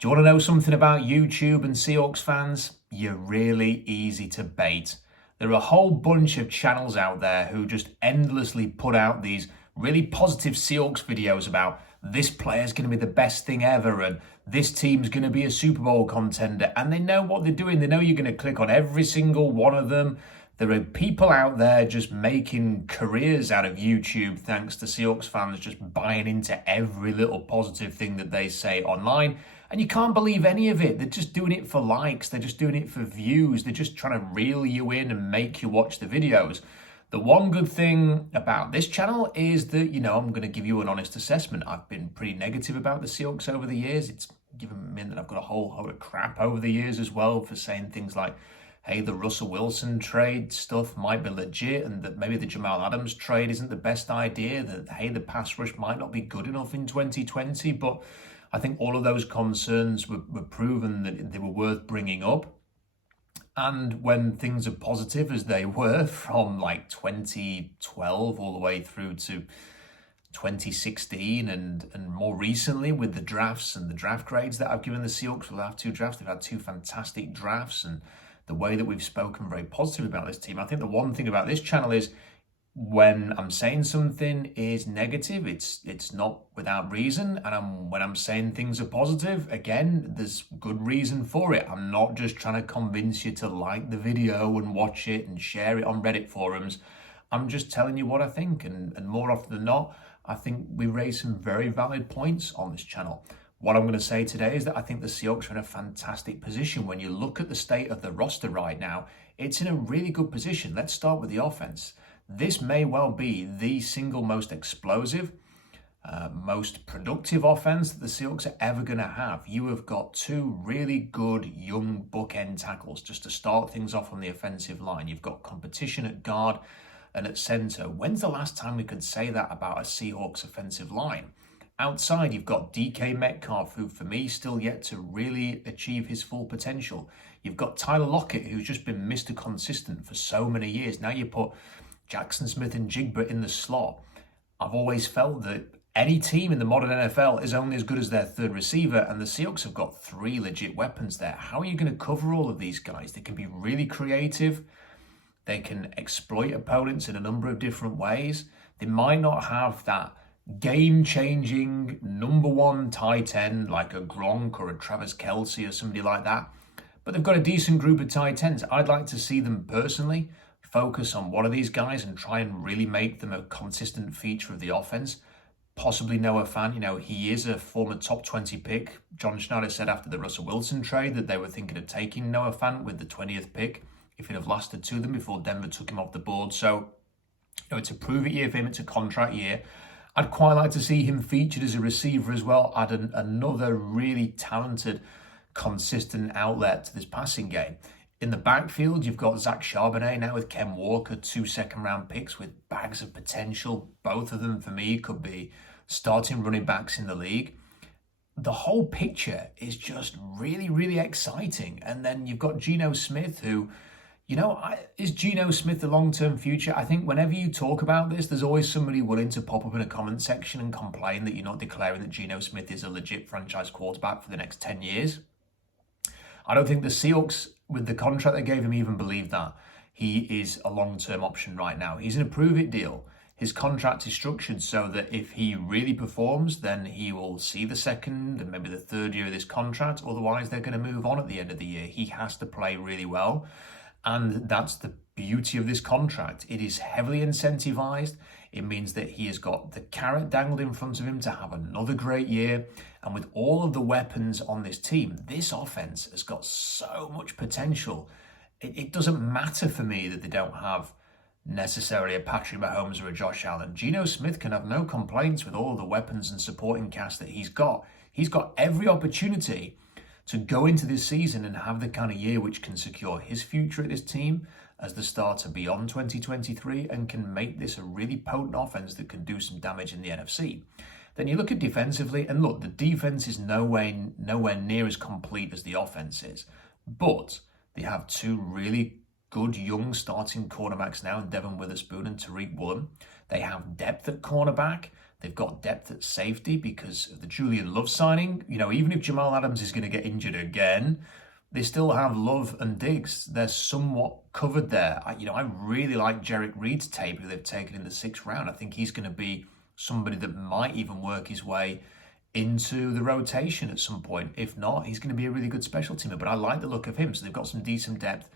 Do you want to know something about YouTube and Seahawks fans? You're really easy to bait. There are a whole bunch of channels out there who just endlessly put out these really positive Seahawks videos about this player's going to be the best thing ever and this team's going to be a Super Bowl contender. And they know what they're doing. They know you're going to click on every single one of them. There are people out there just making careers out of YouTube thanks to Seahawks fans just buying into every little positive thing that they say online. And you can't believe any of it. They're just doing it for likes. They're just doing it for views. They're just trying to reel you in and make you watch the videos. The one good thing about this channel is that, I'm going to give you an honest assessment. I've been pretty negative about the Seahawks over the years. It's given me that I've got a whole load of crap over the years as well for saying things like, hey, the Russell Wilson trade stuff might be legit and that maybe the Jamal Adams trade isn't the best idea, that, hey, the pass rush might not be good enough in 2020, but I think all of those concerns were proven that they were worth bringing up. And when things are positive as they were from like 2012 all the way through to 2016 and more recently with the drafts and the draft grades that I've given the Seahawks for the last two drafts, they've had two fantastic drafts and the way that we've spoken very positive about this team. I think the one thing about this channel is when I'm saying something is negative, it's not without reason. And when I'm saying things are positive, again, there's good reason for it. I'm not just trying to convince you to like the video and watch it and share it on Reddit forums. I'm just telling you what I think. And more often than not, I think we raise some very valid points on this channel. What I'm going to say today is that I think the Seahawks are in a fantastic position. When you look at the state of the roster right now, it's in a really good position. Let's start with the offense. This may well be the single most explosive, most productive offense that the Seahawks are ever going to have. You have got two really good young bookend tackles just to start things off on the offensive line. You've got competition at guard and at center. When's the last time we could say that about a Seahawks offensive line? Outside, you've got DK Metcalf, who for me still yet to really achieve his full potential. You've got Tyler Lockett, who's just been Mr. Consistent for so many years. Now you put Jackson Smith and Jigba in the slot. I've always felt that any team in the modern NFL is only as good as their third receiver, and the Seahawks have got three legit weapons there. How are you going to cover all of these guys? They can be really creative. They can exploit opponents in a number of different ways. They might not have that game-changing number one tight end like a Gronk or a Travis Kelce or somebody like that, but they've got a decent group of tight ends. I'd like to see them personally focus on one of these guys and try and really make them a consistent feature of the offense. Possibly Noah Fant, he is a former top 20 pick. John Schneider said after the Russell Wilson trade that they were thinking of taking Noah Fant with the 20th pick if it had lasted to them before Denver took him off the board. So, it's a prove-it year for him. It's a contract year. I'd quite like to see him featured as a receiver as well. Add another really talented, consistent outlet to this passing game. In the backfield, you've got Zach Charbonnet now with Ken Walker, 2 second-round picks with bags of potential. Both of them, for me, could be starting running backs in the league. The whole picture is just really, really exciting. And then you've got Geno Smith, who, is Geno Smith the long-term future? I think whenever you talk about this, there's always somebody willing to pop up in a comment section and complain that you're not declaring that Geno Smith is a legit franchise quarterback for the next 10 years. I don't think the Seahawks, with the contract they gave him, even believe that. He is a long-term option right now. He's in a prove-it deal. His contract is structured so that if he really performs, then he will see the second and maybe the third year of this contract. Otherwise, they're going to move on at the end of the year. He has to play really well. And that's the beauty of this contract. It is heavily incentivized. It means that he has got the carrot dangled in front of him to have another great year. And with all of the weapons on this team, this offense has got so much potential. It doesn't matter for me that they don't have necessarily a Patrick Mahomes or a Josh Allen. Geno Smith can have no complaints with all of the weapons and supporting cast that he's got. He's got every opportunity to go into this season and have the kind of year which can secure his future at this team as the starter beyond 2023 and can make this a really potent offense that can do some damage in the NFC. Then you look at defensively, and look, the defense is nowhere near as complete as the offense is. But they have two really good young starting cornerbacks now in Devin Witherspoon and Tariq Woolen. They have depth at cornerback. They've got depth at safety because of the Julian Love signing. Even if Jamal Adams is going to get injured again, they still have Love and Diggs. They're somewhat covered there. I really like Jarek Reed's tape, who they've taken in the 6th round. I think he's going to be somebody that might even work his way into the rotation at some point. If not, he's going to be a really good special teamer. But I like the look of him. So they've got some decent depth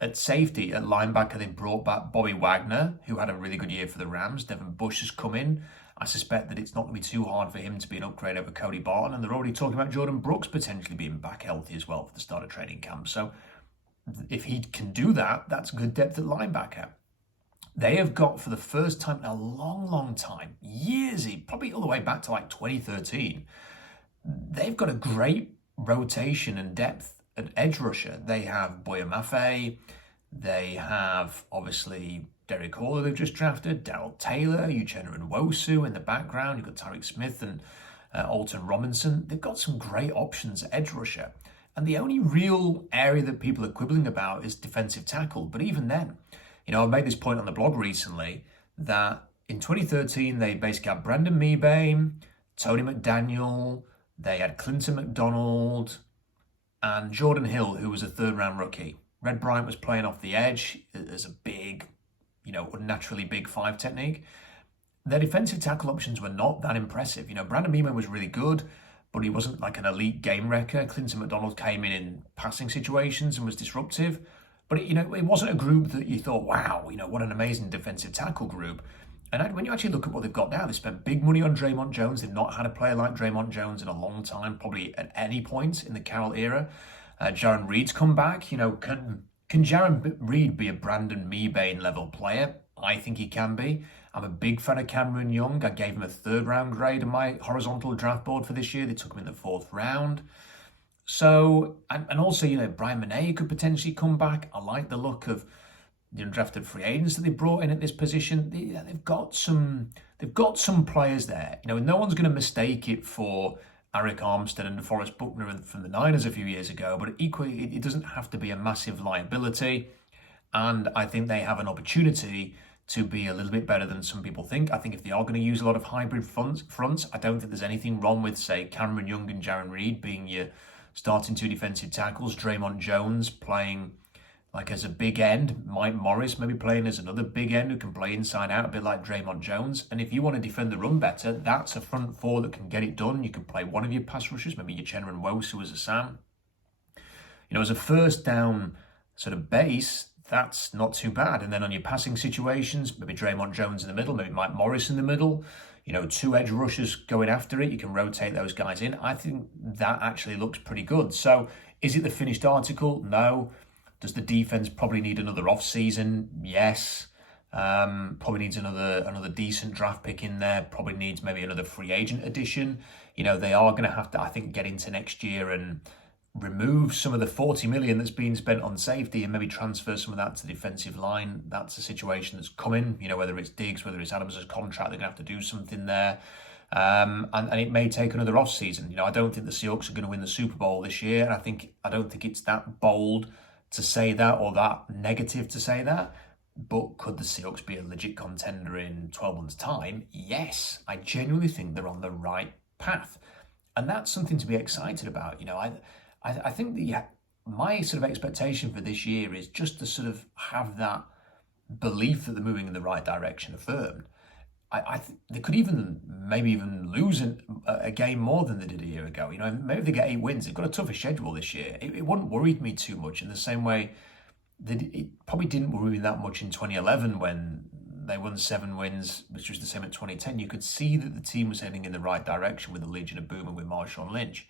at safety. At linebacker, they brought back Bobby Wagner, who had a really good year for the Rams. Devin Bush has come in. I suspect that it's not going to be too hard for him to be an upgrade over Cody Barton. And they're already talking about Jordan Brooks potentially being back healthy as well for the start of training camp. So if he can do that, that's good depth at linebacker. They have got, for the first time in a long, long time, years, probably all the way back to like 2013, they've got a great rotation and depth at edge rusher. They have Boya Mafe. They have, obviously, Derek Hall, they've just drafted, Darrell Taylor, Uchenna Nwosu in the background. You've got Tyreek Smith and Alton Robinson. They've got some great options at edge rusher. And the only real area that people are quibbling about is defensive tackle. But even then, I've made this point on the blog recently that in 2013, they basically had Brandon Mebane, Tony McDaniel, they had Clinton McDonald, and Jordan Hill, who was a 3rd-round rookie. Red Bryant was playing off the edge as a big, unnaturally big 5 technique. Their defensive tackle options were not that impressive. Brandon Mebane was really good, but he wasn't like an elite game wrecker. Clinton McDonald came in passing situations and was disruptive. But, it wasn't a group that you thought, wow, what an amazing defensive tackle group. And when you actually look at what they've got now, they spent big money on Draymond Jones. They've not had a player like Draymond Jones in a long time, probably at any point in the Carroll era. Jaron Reed's come back. Can Jaron Reed be a Brandon Mebane level player? I think he can be. I'm a big fan of Cameron Young. I gave him a 3rd-round grade on my horizontal draft board for this year. They took him in the 4th round. So, and also, Brian Monet could potentially come back. I like the look of the undrafted free agents that they brought in at this position. They've got some players there. No one's going to mistake it for Arik Armstead and DeForest Buckner from the Niners a few years ago, but equally, it doesn't have to be a massive liability. And I think they have an opportunity to be a little bit better than some people think. I think if they are going to use a lot of hybrid fronts, I don't think there's anything wrong with, say, Cameron Young and Jaron Reed being your starting 2 defensive tackles, Draymond Jones playing like as a big end, Mike Morris maybe playing as another big end who can play inside out, a bit like Draymond Jones. And if you want to defend the run better, that's a front 4 that can get it done. You could play one of your pass rushers, maybe Uchenna Nwosu as a Sam. As a first down sort of base, that's not too bad. And then on your passing situations, maybe Draymond Jones in the middle, maybe Mike Morris in the middle, 2 edge rushers going after it. You can rotate those guys in. I think that actually looks pretty good. So is it the finished article? No. Does the defense probably need another off-season? Yes. Probably needs another decent draft pick in there. Probably needs maybe another free agent addition. They are going to have to, I think, get into next year and remove some of the $40 million that's being spent on safety and maybe transfer some of that to the defensive line. That's a situation that's coming, whether it's Diggs, whether it's Adams' contract, they're going to have to do something there. And it may take another off season. I don't think the Seahawks are going to win the Super Bowl this year. And I don't think it's that bold to say that or that negative to say that. But could the Seahawks be a legit contender in 12 months' time? Yes. I genuinely think they're on the right path. And that's something to be excited about. I think my sort of expectation for this year is just to sort of have that belief that they're moving in the right direction affirmed. They could maybe even lose a game more than they did a year ago. Maybe if they get 8 wins, they've got a tougher schedule this year. It wouldn't worry me too much in the same way that it probably didn't worry me that much in 2011 when they won 7 wins, which was the same at 2010. You could see that the team was heading in the right direction with the Legion of Boom and with Marshawn Lynch.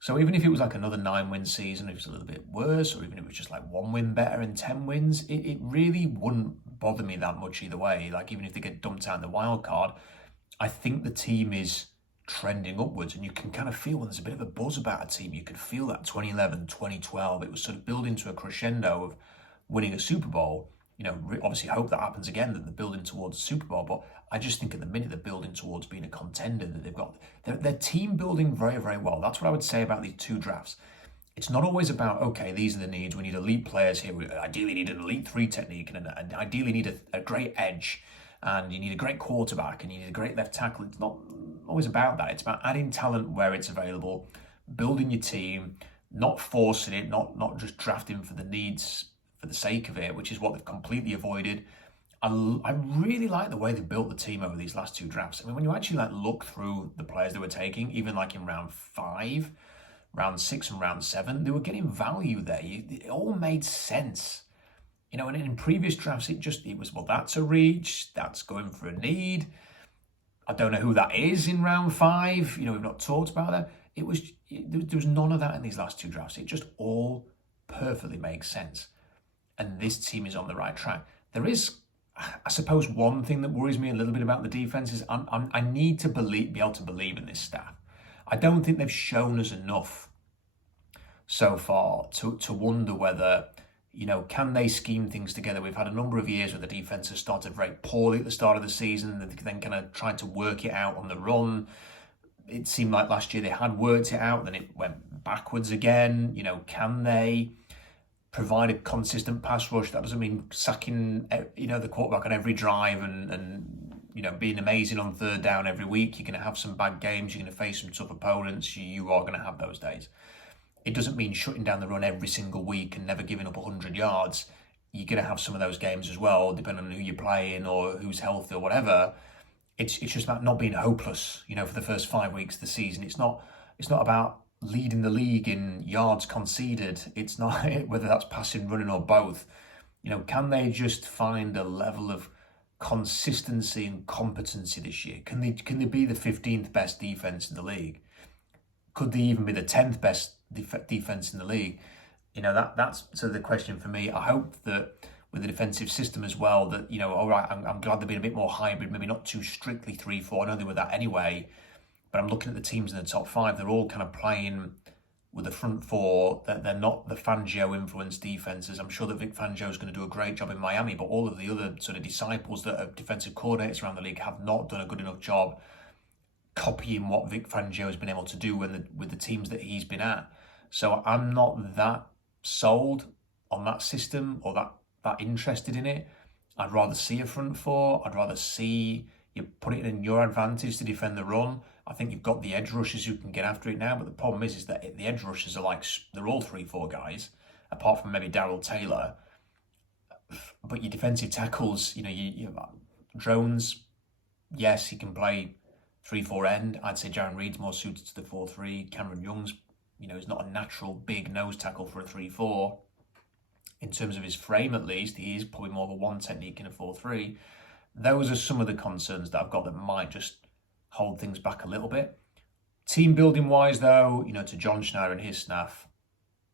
So even if it was like another 9-win season, it was a little bit worse, or even if it was just like 1 win better and 10 wins, it really wouldn't bother me that much either way. Like even if they get dumped out in the wild card, I think the team is trending upwards, and you can kind of feel when there's a bit of a buzz about a team, you could feel that 2011, 2012, it was sort of building to a crescendo of winning a Super Bowl. Obviously hope that happens again, that they're building towards the Super Bowl, but I just think at the minute they're building towards being a contender, that they've got their team building very, very well. That's what I would say about these 2 drafts. It's not always about, okay, these are the needs. We need elite players here. We ideally need an elite 3 technique and ideally need a great edge. and you need a great quarterback and you need a great left tackle. It's not always about that. It's about adding talent where it's available, building your team, not forcing it, not just drafting for the needs for the sake of it, which is what they've completely avoided. I really like the way they built the team over these last 2 drafts. I mean, when you actually look through the players they were taking, even in round 5, round 6 and round 7, they were getting value there. It all made sense. And in previous drafts, it was, well, that's a reach, that's going for a need. I don't know who that is in round 5. We've not talked about that. There was none of that in these last 2 drafts. It just all perfectly makes sense. And this team is on the right track. There is, I suppose, one thing that worries me a little bit about the defense is I need to be able to believe in this staff. I don't think they've shown us enough so far to wonder whether, can they scheme things together? We've had a number of years where the defense has started very poorly at the start of the season, and then kind of tried to work it out on the run. It seemed like last year they had worked it out, then it went backwards again. Can they provide a consistent pass rush? That doesn't mean sacking, the quarterback on every drive and being amazing on 3rd down every week. You're going to have some bad games. You're going to face some tough opponents. You are going to have those days. It doesn't mean shutting down the run every single week and never giving up 100 yards. You're going to have some of those games as well, depending on who you're playing or who's healthy or whatever. It's just about not being hopeless, for the first 5 weeks of the season. It's not about leading the league in yards conceded. It's not whether that's passing, running, or both. Can they just find a level of consistency and competency this year? Can they be the 15th best defense in the league? Could they even be the 10th best defense in the league? That's sort of the question for me. I hope that with the defensive system as well, that all right, I'm glad they're being a bit more hybrid, maybe not too strictly 3-4. I know they were that anyway. But I'm looking at the teams in the top 5. They're all kind of playing with the front 4. They're not the Fangio-influenced defenses. I'm sure that Vic Fangio is going to do a great job in Miami, but all of the other sort of disciples that are defensive coordinators around the league have not done a good enough job copying what Vic Fangio has been able to do with the teams that he's been at. So I'm not that sold on that system or that interested in it. I'd rather see a front 4. I'd rather see you put it in your advantage to defend the run. I think you've got the edge rushers who can get after it now, but the problem is that the edge rushers are they're all 3-4 guys, apart from maybe Darrell Taylor. But your defensive tackles, you Drones, yes, he can play 3-4 end. I'd say Jaron Reed's more suited to the 4-3. Cameron Young's, is not a natural big nose tackle for a 3-4. In terms of his frame, at least, he is probably more of a 1 technique in a 4-3. Those are some of the concerns that I've got that might just hold things back a little bit. Team building wise, though, to John Schneider and his staff,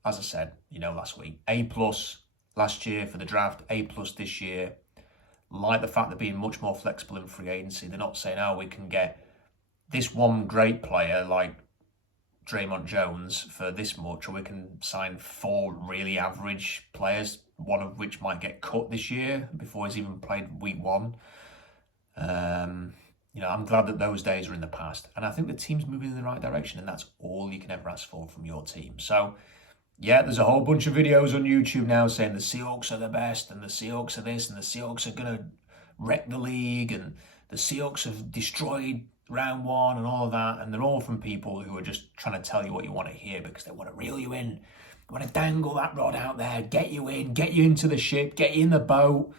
as I said, last week, A+ last year for the draft, A+ this year. Like the fact they're being much more flexible in free agency. They're not saying, we can get this one great player like Draymond Jones for this much, or we can sign 4 really average players, one of which might get cut this year before he's even played week 1. I'm glad that those days are in the past, and I think the team's moving in the right direction, and that's all you can ever ask for from your team. So, yeah, there's a whole bunch of videos on YouTube now saying the Seahawks are the best, and the Seahawks are this, and the Seahawks are going to wreck the league, and the Seahawks have destroyed round 1 and all of that, and they're all from people who are just trying to tell you what you want to hear because they want to reel you in. They want to dangle that rod out there, get you in, get you into the ship, get you in the boat,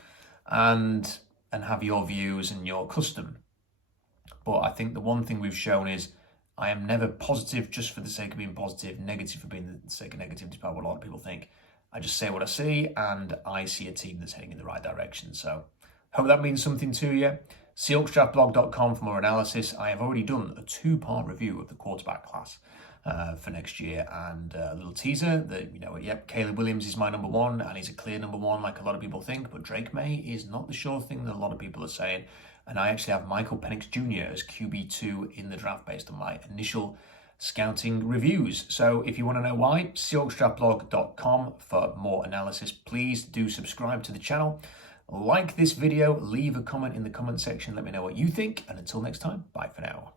and have your views and your custom. But I think the one thing we've shown is I am never positive just for the sake of being positive, negative for being the sake of negativity, despite what a lot of people think. I just say what I see, and I see a team that's heading in the right direction. So hope that means something to you. SeahawksDraftBlog.com for more analysis. I have already done a 2-part review of the quarterback class for next year, and a little teaser that, Caleb Williams is my number 1, and he's a clear number 1 like a lot of people think, but Drake May is not the sure thing that a lot of people are saying. And I actually have Michael Penix Jr. as QB2 in the draft based on my initial scouting reviews. So if you want to know why, SeahawksDraftBlog.com for more analysis. Please do subscribe to the channel. Like this video, leave a comment in the comment section. Let me know what you think. And until next time, bye for now.